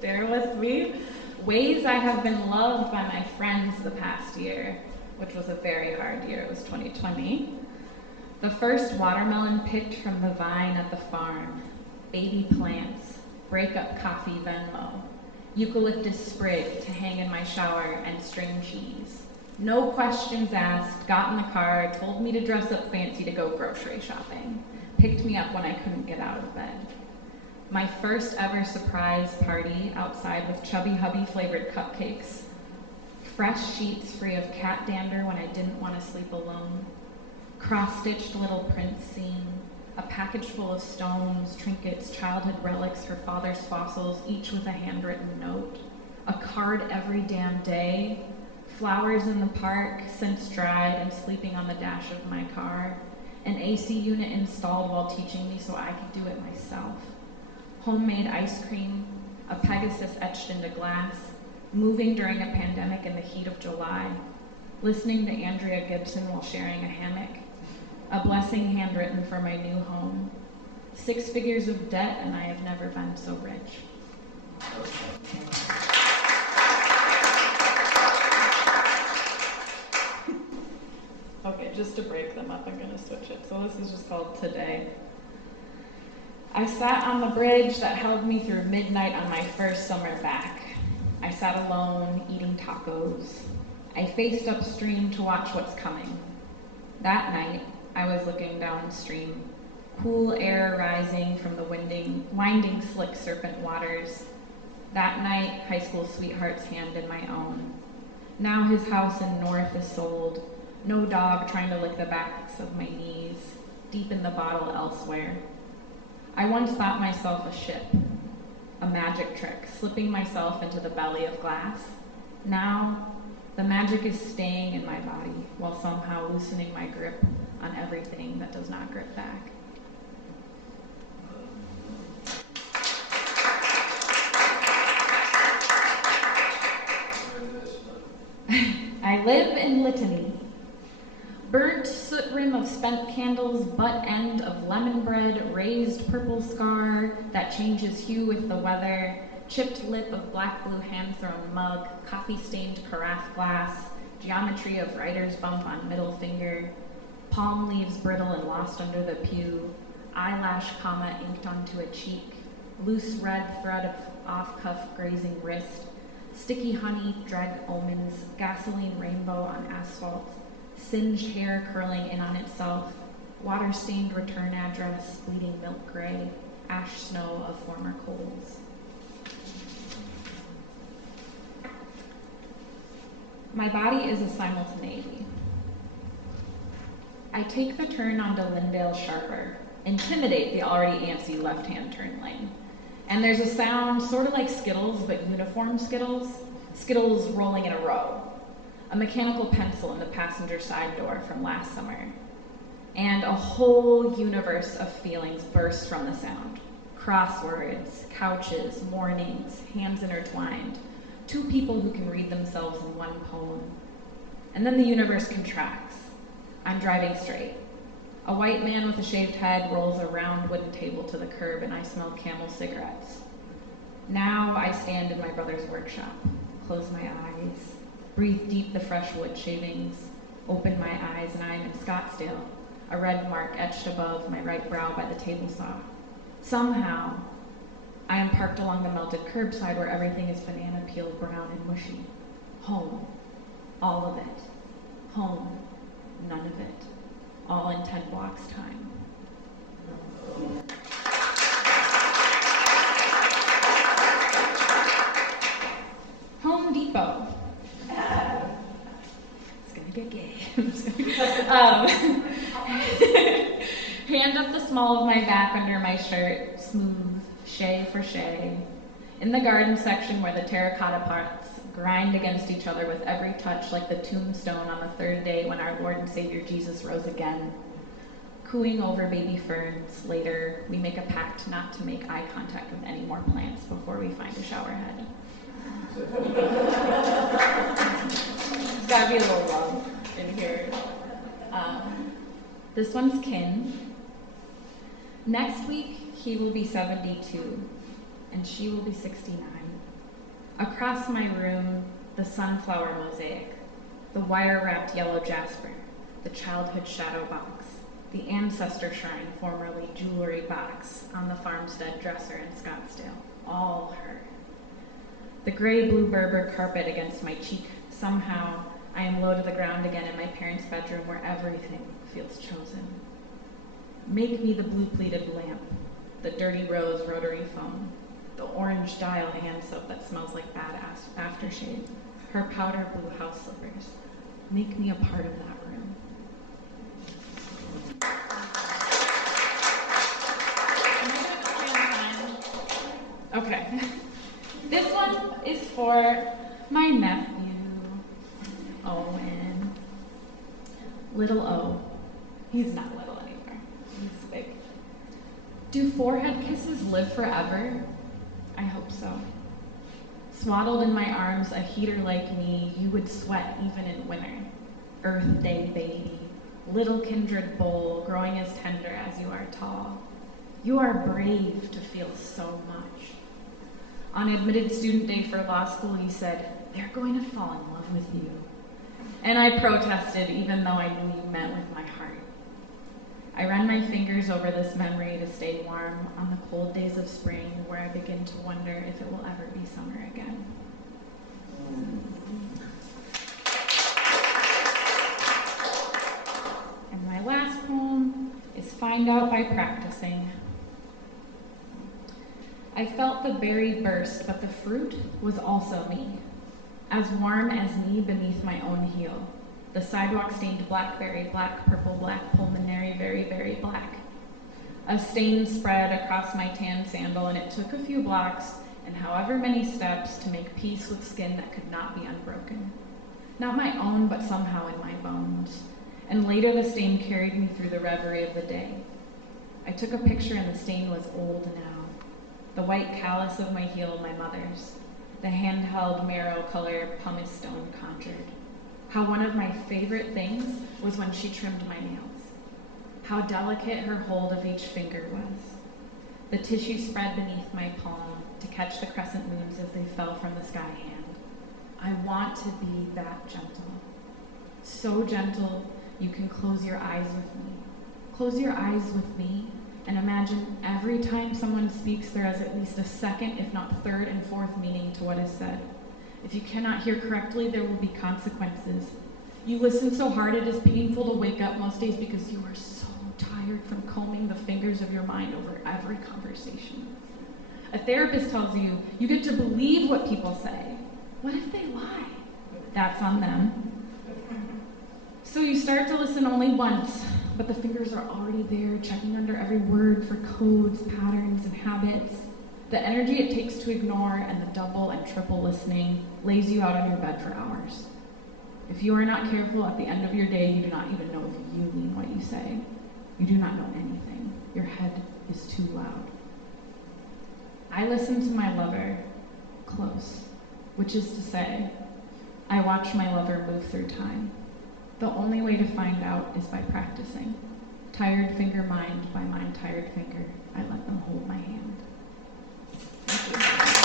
bear with me. Ways I have been loved by my friends the past year, which was a very hard year. It was 2020. The first watermelon picked from the vine at the farm, baby plants, breakup coffee Venmo, eucalyptus sprig to hang in my shower, and string cheese. No questions asked, got in the car, told me to dress up fancy to go grocery shopping, picked me up when I couldn't get out of bed. My first ever surprise party outside with Chubby Hubby flavored cupcakes, fresh sheets free of cat dander when I didn't want to sleep alone, cross-stitched little prints seen, a package full of stones, trinkets, childhood relics, her father's fossils, each with a handwritten note, a card every damn day, flowers in the park, since dried and sleeping on the dash of my car, an AC unit installed while teaching me so I could do it myself, homemade ice cream, a Pegasus etched into glass, moving during a pandemic in the heat of July, listening to Andrea Gibson while sharing a hammock, a blessing handwritten for my new home, 6 figures of debt, and I have never been so rich. Okay, just to break them up, I'm gonna switch it. So this is just called Today. I sat on the bridge that held me through midnight on my first summer back. I sat alone, eating tacos. I faced upstream to watch what's coming. That night, I was looking downstream, cool air rising from the winding slick serpent waters. That night, high school sweetheart's hand in my own. Now his house in North is sold. No dog trying to lick the backs of my knees, deep in the bottle elsewhere. I once thought myself a ship, a magic trick, slipping myself into the belly of glass. Now, the magic is staying in my body while somehow loosening my grip on everything that does not grip back. I live in litany. Burnt soot rim of spent candles, butt end of lemon bread, raised purple scar that changes hue with the weather, chipped lip of black blue hand-thrown mug, coffee-stained carafe glass, geometry of writer's bump on middle finger, palm leaves brittle and lost under the pew, eyelash comma inked onto a cheek, loose red thread of off-cuff grazing wrist, sticky honey, dreg omens, gasoline rainbow on asphalt, singed hair curling in on itself, water-stained return address, bleeding milk gray, ash snow of former coals. My body is a simultaneity. I take the turn onto Lyndale sharper, intimidate the already antsy left-hand turn lane. And there's a sound sort of like Skittles, but uniform Skittles. Skittles rolling in a row. A mechanical pencil in the passenger side door from last summer. And a whole universe of feelings bursts from the sound. Crosswords, couches, mornings, hands intertwined. 2 people who can read themselves in one poem. And then the universe contracts. I'm driving straight. A white man with a shaved head rolls a round wooden table to the curb and I smell Camel cigarettes. Now I stand in my brother's workshop, close my eyes, breathe deep the fresh wood shavings, open my eyes and I am in Scottsdale, a red mark etched above my right brow by the table saw. Somehow, I am parked along the melted curbside where everything is banana peel brown and mushy. Home. All of it. Home. None of it. All in 10 blocks time. Home Depot. It's gonna get gay. Hand up the small of my back under my shirt, smooth, shea for shea. In the garden section where the terracotta pots grind against each other with every touch like the tombstone on the third day when our Lord and Savior Jesus rose again. Cooing over baby ferns, later we make a pact not to make eye contact with any more plants before we find a shower head. There's gotta be a little love in here. This one's Kin. Next week, he will be 72, and she will be 69. Across my room, the sunflower mosaic, the wire-wrapped yellow jasper, the childhood shadow box, the ancestor shrine, formerly jewelry box, on the farmstead dresser in Scottsdale, all her. The gray-blue Berber carpet against my cheek. Somehow, I am low to the ground again in my parents' bedroom where everything feels chosen. Make me the blue pleated lamp, the dirty rose rotary phone, the orange dial hand soap that smells like bad aftershave, her powder blue house slippers. Make me a part of that room. Okay. This one is for my nephew, Owen. Little O. He's not little anymore. He's big. Do forehead kisses live forever? I hope so. Swaddled in my arms, a heater like me, you would sweat even in winter. Earth Day baby, little kindred bowl, growing as tender as you are tall. You are brave to feel so much. On admitted student day for law school, you said, they're going to fall in love with you. And I protested, even though I knew you meant with my heart. I ran my fingers over this memory to stay warm on the cold days of spring, where I begin to wonder if it will ever be summer again. And my last poem is Find Out by Practicing. I felt the berry burst, but the fruit was also me, as warm as me beneath my own heel. The sidewalk stained blackberry, black, purple, black, pulmonary, very, very black. A stain spread across my tan sandal, and it took a few blocks and however many steps to make peace with skin that could not be unbroken. Not my own, but somehow in my bones. And later the stain carried me through the reverie of the day. I took a picture and the stain was old now. The white callus of my heel, my mother's. The handheld marrow-color pumice stone conjured. How one of my favorite things was when she trimmed my nails. How delicate her hold of each finger was. The tissue spread beneath my palm to catch the crescent moons as they fell from the sky hand. I want to be that gentle. So gentle, you can close your eyes with me. Close your eyes with me and imagine every time someone speaks, there is at least a second, if not third and fourth meaning to what is said. If you cannot hear correctly, there will be consequences. You listen so hard it is painful to wake up most days because you are so tired from combing the fingers of your mind over every conversation. A therapist tells you, you get to believe what people say. What if they lie? That's on them. So you start to listen only once, but the fingers are already there, checking under every word for codes, patterns, and habits. The energy it takes to ignore and the double and triple listening lays you out on your bed for hours. If you are not careful, at the end of your day, you do not even know if you mean what you say. You do not know anything. Your head is too loud. I listen to my lover close, which is to say, I watch my lover move through time. The only way to find out is by practicing. Tired finger mind by mind tired finger, I let them hold my hand. Thank you.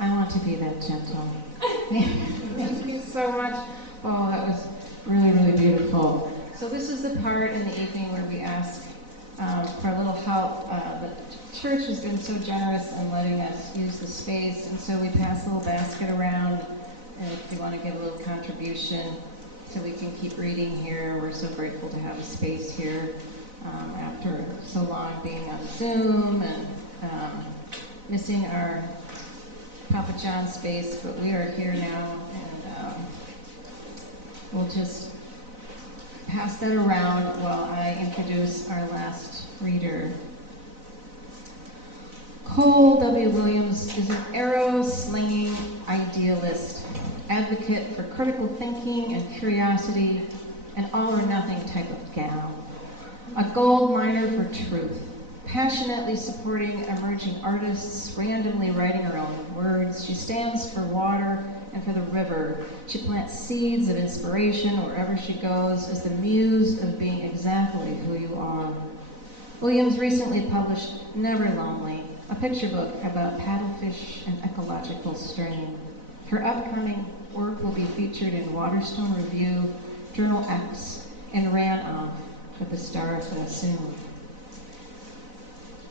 I want to be that Thank you so much. Oh, that was really, really beautiful. So this is the part in the evening where we ask for a little help. The church has been so generous in letting us use the space, and so we pass a little basket around, and if you want to give a little contribution so we can keep reading here. We're so grateful to have a space here after so long being on Zoom and missing our Papa John space, but we are here now, and we'll just pass that around while I introduce our last reader. Cole W. Williams is an arrow-slinging idealist, advocate for critical thinking and curiosity, an all-or-nothing type of gal. A gold miner for truth, passionately supporting emerging artists, randomly writing her own words. She stands for water and for the river. She plants seeds of inspiration wherever she goes as the muse of being exactly who you are. Williams recently published Never Lonely, a picture book about paddlefish and ecological strain. Her upcoming work will be featured in Waterstone Review, Journal X, and Ran Off with the Star Fell Soon,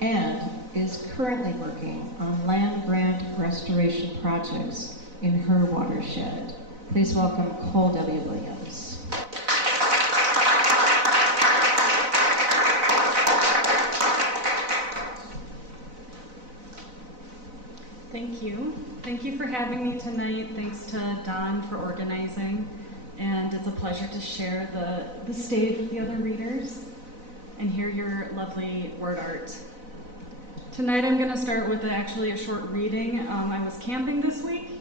and is currently working on land grant restoration projects in her watershed. Please welcome Cole W. Williams. Thank you. Thank you for having me tonight. Thanks to Don for organizing. And it's a pleasure to share the stage with the other readers and hear your lovely word art. Tonight I'm going to start with actually a short reading. I was camping this week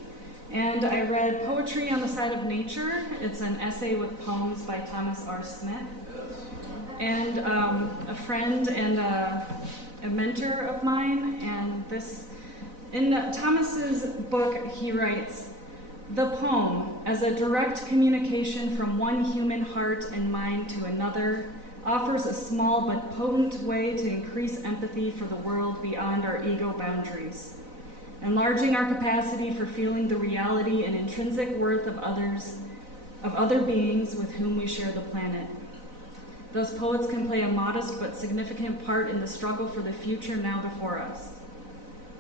and I read Poetry on the Side of Nature. It's an essay with poems by Thomas R. Smith. And a friend and a mentor of mine, and in Thomas's book he writes, "The poem, as a direct communication from one human heart and mind to another, offers a small but potent way to increase empathy for the world beyond our ego boundaries, enlarging our capacity for feeling the reality and intrinsic worth of other beings with whom we share the planet. Thus, poets can play a modest but significant part in the struggle for the future now before us.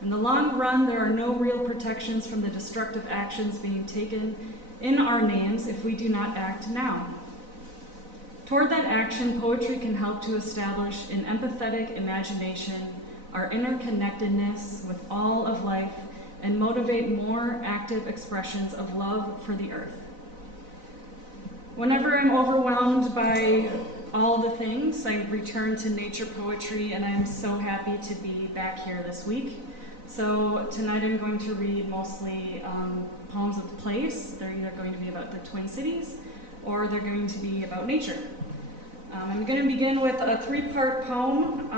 In the long run, there are no real protections from the destructive actions being taken in our names if we do not act now. Toward that action, poetry can help to establish an empathetic imagination, our interconnectedness with all of life, and motivate more active expressions of love for the earth. Whenever I'm overwhelmed by all the things, I return to nature poetry, and I'm so happy to be back here this week. So tonight I'm going to read mostly poems of place. They're either going to be about the Twin Cities or they're going to be about nature. I'm going to begin with a three-part poem.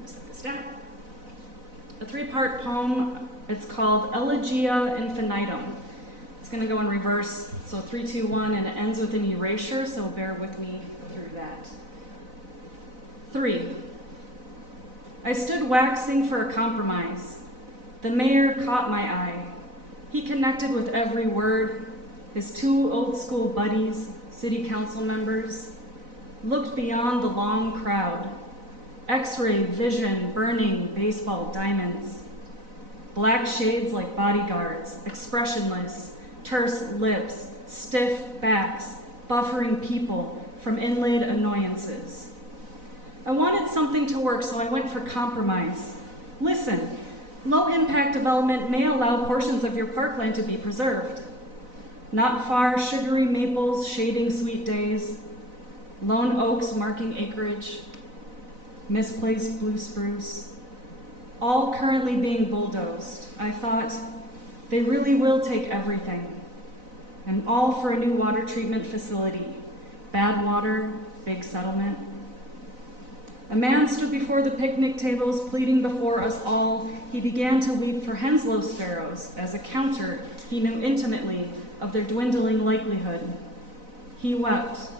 Let's set this down. A three-part poem. It's called Elegia Infinitum. It's going to go in reverse. So 3, 2, 1, and it ends with an erasure, so bear with me through that. 3. I stood waxing for a compromise. The mayor caught my eye. He connected with every word. His 2 old-school buddies, city council members, looked beyond the long crowd. X-ray vision burning baseball diamonds. Black shades like bodyguards, expressionless, terse lips, stiff backs, buffering people from inlaid annoyances. I wanted something to work, so I went for compromise. Listen, low-impact development may allow portions of your parkland to be preserved. Not far, sugary maples shading sweet days, lone oaks marking acreage, misplaced blue spruce, all currently being bulldozed. I thought, they really will take everything. I'm all for a new water treatment facility. Bad water, big settlement. A man stood before the picnic tables, pleading before us all. He began to weep for Henslow sparrows as a counter he knew intimately of their dwindling likelihood. He wept.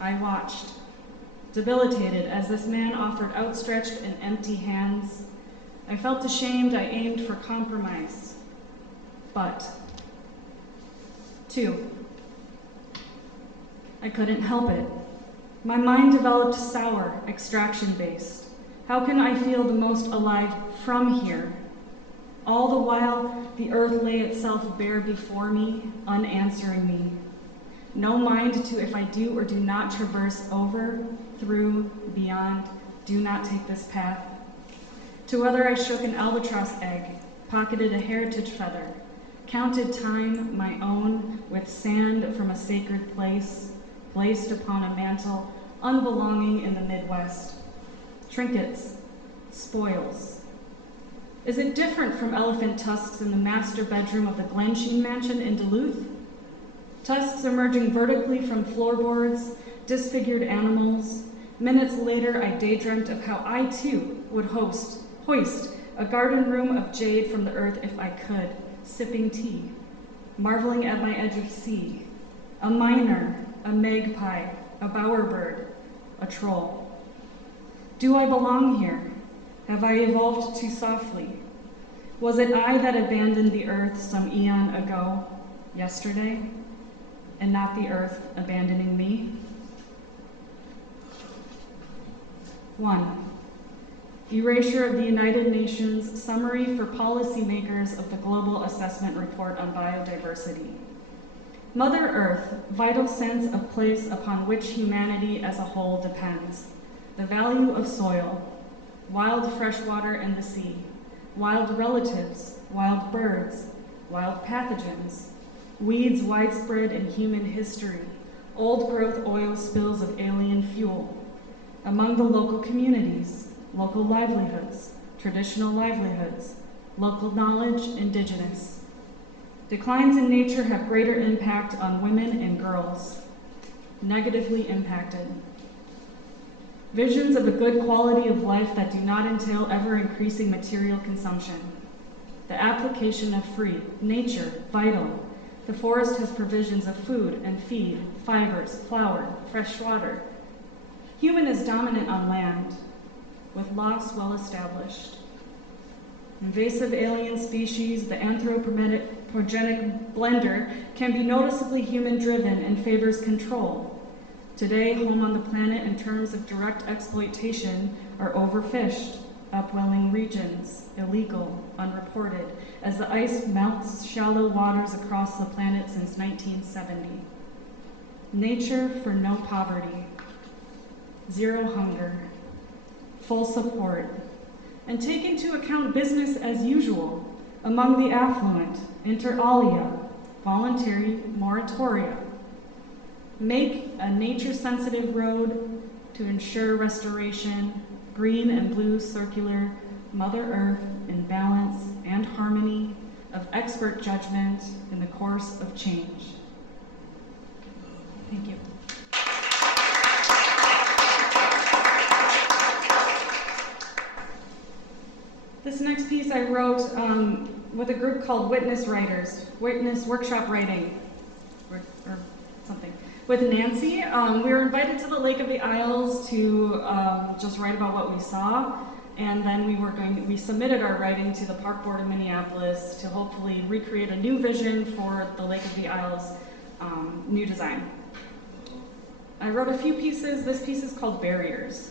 I watched, debilitated as this man offered outstretched and empty hands. I felt ashamed. I aimed for compromise. but. 2. I couldn't help it. My mind developed sour, extraction-based. How can I feel the most alive from here? All the while, the earth lay itself bare before me, unanswering me. No mind to if I do or do not traverse over, through, beyond, do not take this path. To whether I shook an albatross egg, pocketed a heritage feather, counted time, my own, with sand from a sacred place, placed upon a mantle unbelonging in the Midwest. Trinkets, spoils. Is it different from elephant tusks in the master bedroom of the Glensheen Mansion in Duluth? Tusks emerging vertically from floorboards, disfigured animals. Minutes later, I daydreamt of how I too would hoist a garden room of jade from the earth if I could, sipping tea, marveling at my edge of sea, a miner, a magpie, a bowerbird, a troll. Do I belong here? Have I evolved too softly? Was it I that abandoned the earth some eon ago, yesterday, and not the earth abandoning me? 1. Erasure of the United Nations Summary for Policymakers of the Global Assessment Report on Biodiversity. Mother Earth, vital sense of place upon which humanity as a whole depends. The value of soil, wild freshwater and the sea, wild relatives, wild birds, wild pathogens, weeds widespread in human history, old growth oil spills of alien fuel. Among the local communities, local livelihoods, traditional livelihoods, local knowledge, indigenous. Declines in nature have greater impact on women and girls, negatively impacted. Visions of a good quality of life that do not entail ever-increasing material consumption. The application of free, nature, vital. The forest has provisions of food and feed, fibers, flour, fresh water. Human is dominant on land, with loss well established. Invasive alien species, the anthropogenic blender, can be noticeably human-driven and favors control. Today, home on the planet in terms of direct exploitation are overfished, upwelling regions, illegal, unreported, as the ice melts shallow waters across the planet since 1970. Nature for no poverty, zero hunger, full support, and take into account business as usual among the affluent, inter alia, voluntary moratoria. Make a nature-sensitive road to ensure restoration, green and blue circular, Mother Earth in balance and harmony of expert judgment in the course of change. Thank you. This next piece I wrote with a group called Witness Workshop Writing, or something, with Nancy. We were invited to the Lake of the Isles to just write about what we saw, and then we submitted our writing to the Park Board of Minneapolis to hopefully recreate a new vision for the Lake of the Isles new design. I wrote a few pieces. This piece is called Barriers.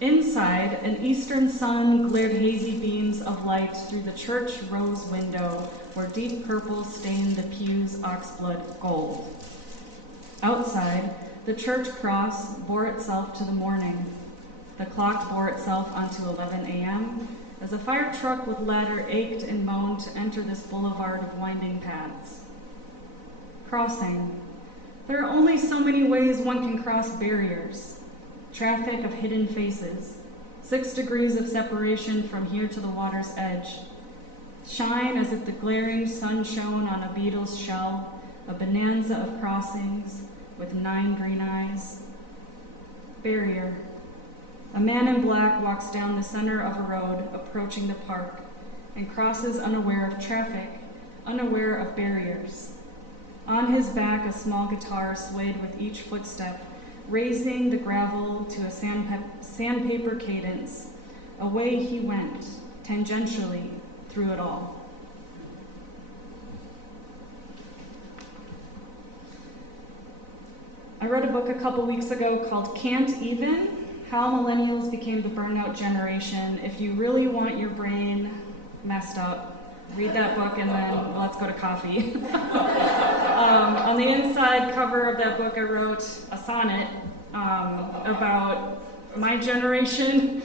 Inside, an eastern sun glared hazy beams of light through the church rose window where deep purple stained the pew's oxblood gold. Outside, the church cross bore itself to the morning. The clock bore itself onto 11 a.m. as a fire truck with ladder ached and moaned to enter this boulevard of winding paths. Crossing. There are only so many ways one can cross barriers. Traffic of hidden faces, 6 degrees of separation from here to the water's edge. Shine as if the glaring sun shone on a beetle's shell, a bonanza of crossings with 9 green eyes. Barrier. A man in black walks down the center of a road approaching the park and crosses unaware of traffic, unaware of barriers. On his back, a small guitar swayed with each footstep, raising the gravel to a sandpaper cadence. Away he went, tangentially, through it all. read a book a couple weeks ago called Can't Even, How Millennials Became the Burnout Generation. If you really want your brain messed up, read that book and then let's go to coffee. On the inside cover of that book, I wrote a sonnet about my generation,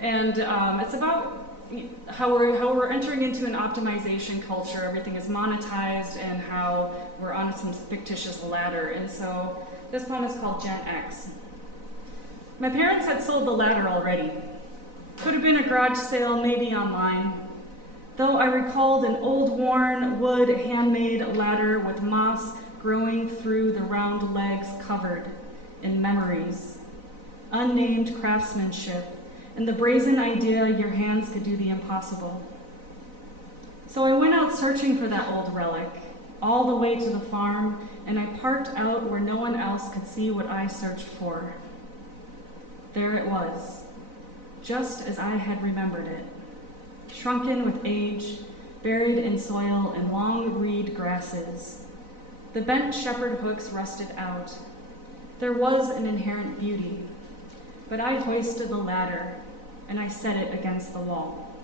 and it's about how we're entering into an optimization culture. Everything is monetized, and how we're on some fictitious ladder. And so this poem is called Gen X. My parents had sold the ladder already. Could have been a garage sale, maybe online. Though I recalled an old worn wood handmade ladder with moss growing through the round legs covered in memories, unnamed craftsmanship, and the brazen idea your hands could do the impossible. So I went out searching for that old relic, all the way to the farm, and I parked out where no one else could see what I searched for. There it was, just as I had remembered it, shrunken with age, buried in soil and long reed grasses. The bent shepherd hooks rusted out. There was an inherent beauty, but I hoisted the ladder and I set it against the wall.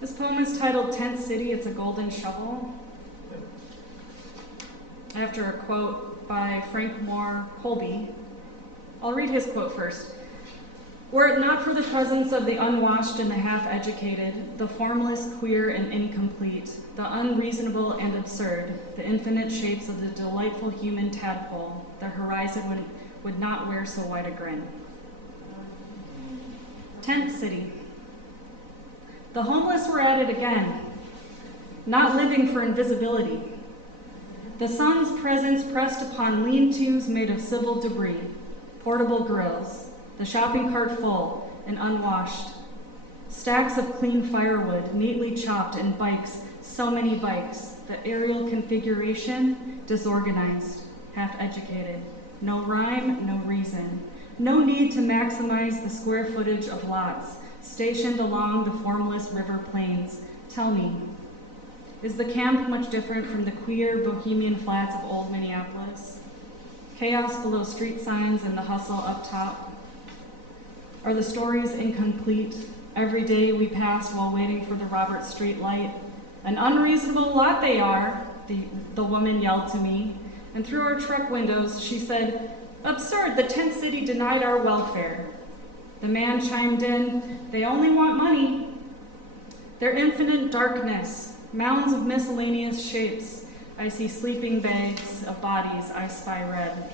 This poem is titled Tent City, It's a Golden Shovel. After a quote by Frank Moore Colby. I'll read his quote first. Were it not for the presence of the unwashed and the half-educated, the formless, queer, and incomplete, the unreasonable and absurd, the infinite shapes of the delightful human tadpole, the horizon would not wear so wide a grin. Tent City. The homeless were at it again, not living for invisibility. The sun's presence pressed upon lean-tos made of civil debris, portable grills, the shopping cart full and unwashed, stacks of clean firewood neatly chopped, and bikes, so many bikes, the aerial configuration disorganized, half-educated, no rhyme, no reason, no need to maximize the square footage of lots stationed along the formless river plains. Tell me, is the camp much different from the queer bohemian flats of old Minneapolis? Chaos below street signs and the hustle up top? Are the stories incomplete? Every day we pass while waiting for the Robert Street light. An unreasonable lot they are, the woman yelled to me. And through our truck windows, she said, absurd, the tent city denied our welfare. The man chimed in, they only want money. Their infinite darkness, mounds of miscellaneous shapes. I see sleeping bags of bodies, I spy red.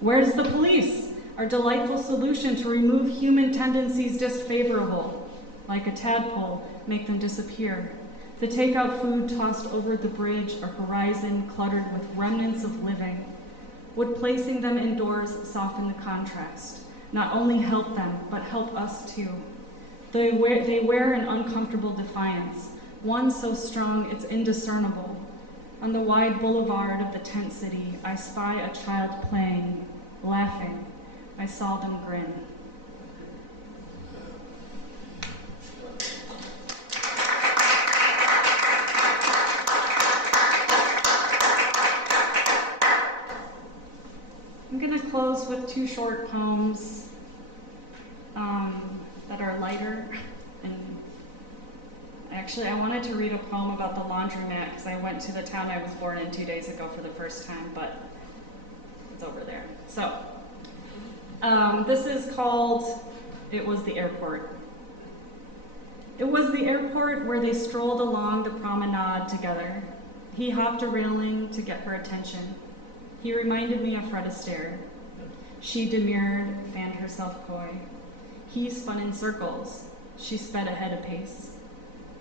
Where's the police? Our delightful solution to remove human tendencies disfavorable. Like a tadpole, make them disappear. The takeout food tossed over the bridge, a horizon cluttered with remnants of living. Would placing them indoors soften the contrast? Not only help them, but help us too. They wear an uncomfortable defiance, one so strong it's indiscernible. On the wide boulevard of the tent city, I spy a child playing, laughing. I saw them grin. I'm going to close with two short poems that are lighter. And actually, I wanted to read a poem about the laundromat because I went to the town I was born in 2 days ago for the first time, but it's over there. So, this is called It Was the Airport. It was the airport where they strolled along the promenade together. He hopped a railing to get her attention. He reminded me of Fred Astaire. She demurred, fanned herself coy. He spun in circles. She sped ahead a pace.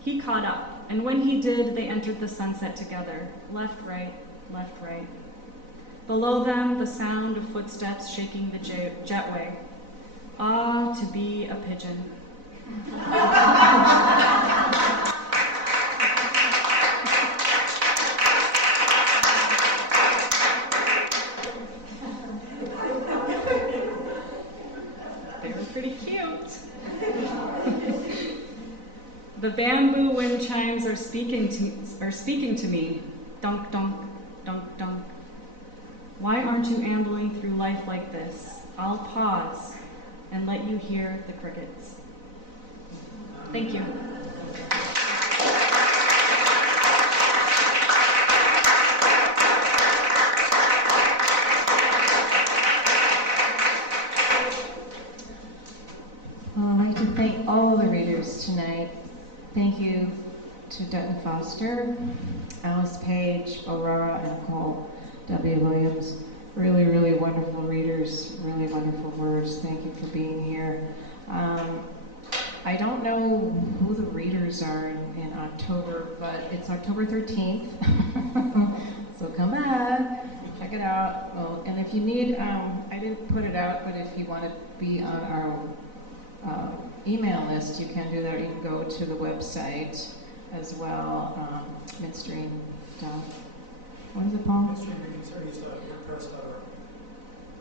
He caught up, and when he did, they entered the sunset together. Left, right, left, right. Below them, the sound of footsteps shaking the jetway. Ah, to be a pigeon. They were pretty cute. The bamboo wind chimes are speaking to me. Dunk, dunk, dunk, dunk. Why aren't you ambling through life like this? I'll pause and let you hear the crickets. Thank you. Well, I'd like to thank all the readers tonight. Thank you to Dutton Foster, Alice Paige, Beau, RaRa, and Nicole W. Williams. Really, really wonderful readers, really wonderful words. Thank you for being here. I don't know who the readers are in October, but it's October 13th. So come back, check it out. Well, and if you need, I didn't put it out, but if you want to be on our email list, you can do that. You can go to the website as well, Midstream. What is it, Paul? Midstream Reading Series.wordpress.org.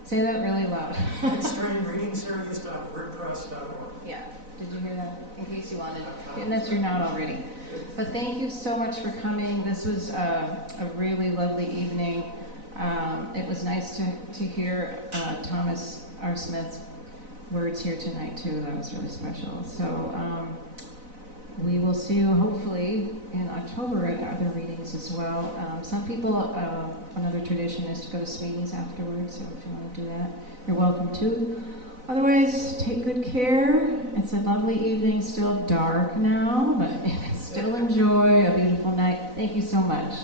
Say that really loud. Midstream Reading Series.wordpress.org. Yeah. Did you hear that? In case you wanted, unless you're not already. But thank you so much for coming. This was a really lovely evening. It was nice to hear Thomas R. Smith's words here tonight too. That was really special. So we will see you hopefully in October at other readings as well. Some people, another tradition is to go to Sweeties afterwards, so if you want to do that, you're welcome to. Otherwise, take good care. It's a lovely evening, still dark now, but still enjoy a beautiful night. Thank you so much.